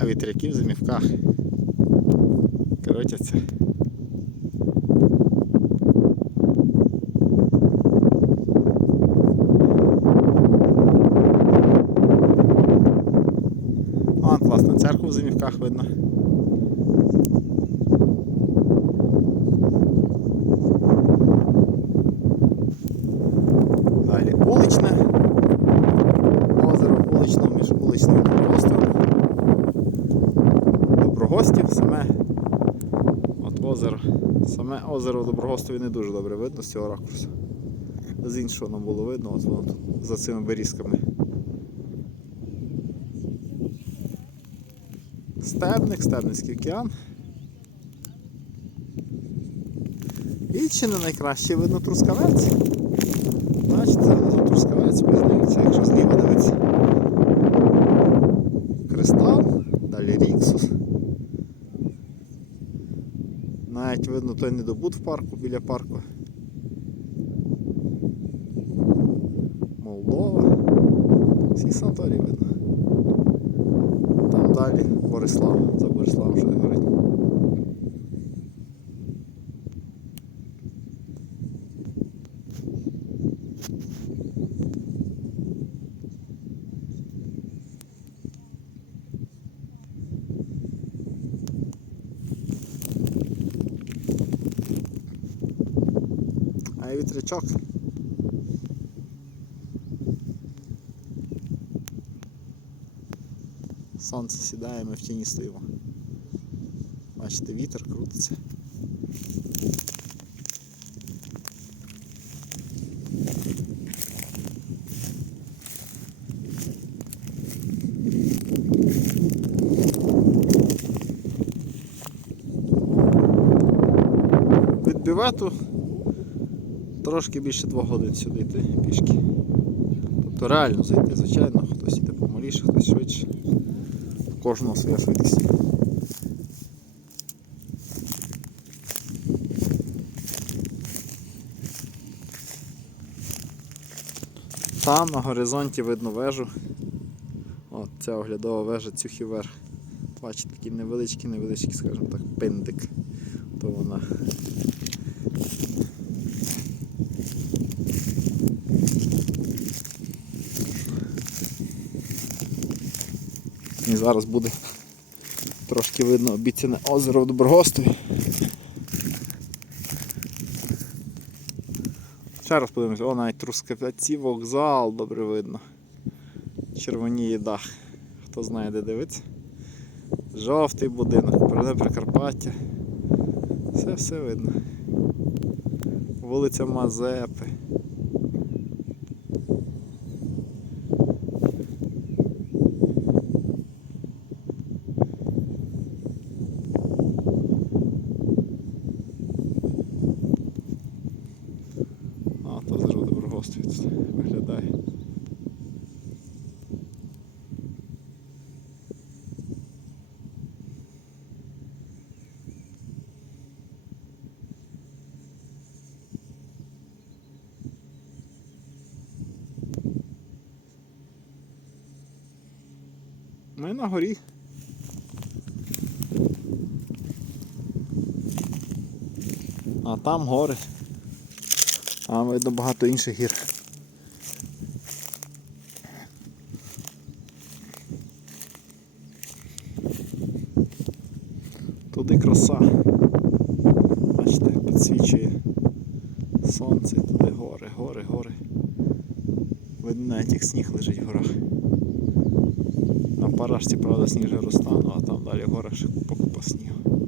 А вітряки в зимівках крутяться. Вон класно, церкву в зимівках видно. Доброгостів саме. От озеро. Саме озеро Доброгостові не дуже добре видно з цього ракурсу. З іншого нам було видно, от воно тут за цими берізками. Стебник, Стебницький океан. І чи не найкраще видно трускавець. Бачите, трускавець пізнається, якщо Навіть видно той недобут в парку біля парку. Молдова. Всі санаторії видно. Там далі Борислав. За Борислав вже горить. А вітрячок. Сонце сідає, ми в тіні стоїмо. Бачите, вітер крутиться. Від бювету трошки більше двох годин сюди йти пішки. Тобто реально зайти, звичайно, хтось йде помаліше, хтось швидше. У кожного своя швидкість. Там на горизонті видно вежу. От ця оглядова вежа Цюхівер. Бачите, такий невеличкий, невеличкий, скажімо так, пиндик. То вона І зараз буде трошки видно обіцяне озеро в Доброгостові. Ще раз подивимося, о, навіть трускавці вокзал добре видно. Червоніє дах. Хто знає де дивиться. Жовтий будинок, Перне Прикарпаття. Все все видно. Вулиця Мазепи. А, то озеро Доброгостові тут виглядає. Ми на горі. А там гори. А видно багато інших гір. Туди краса. Бачите, підсвічує сонце, туди гори, гори, гори. Видно навіть як сніг лежить в горах. На парашці, правда, сніг вже розтану, а там далі в горах ще купа снігу.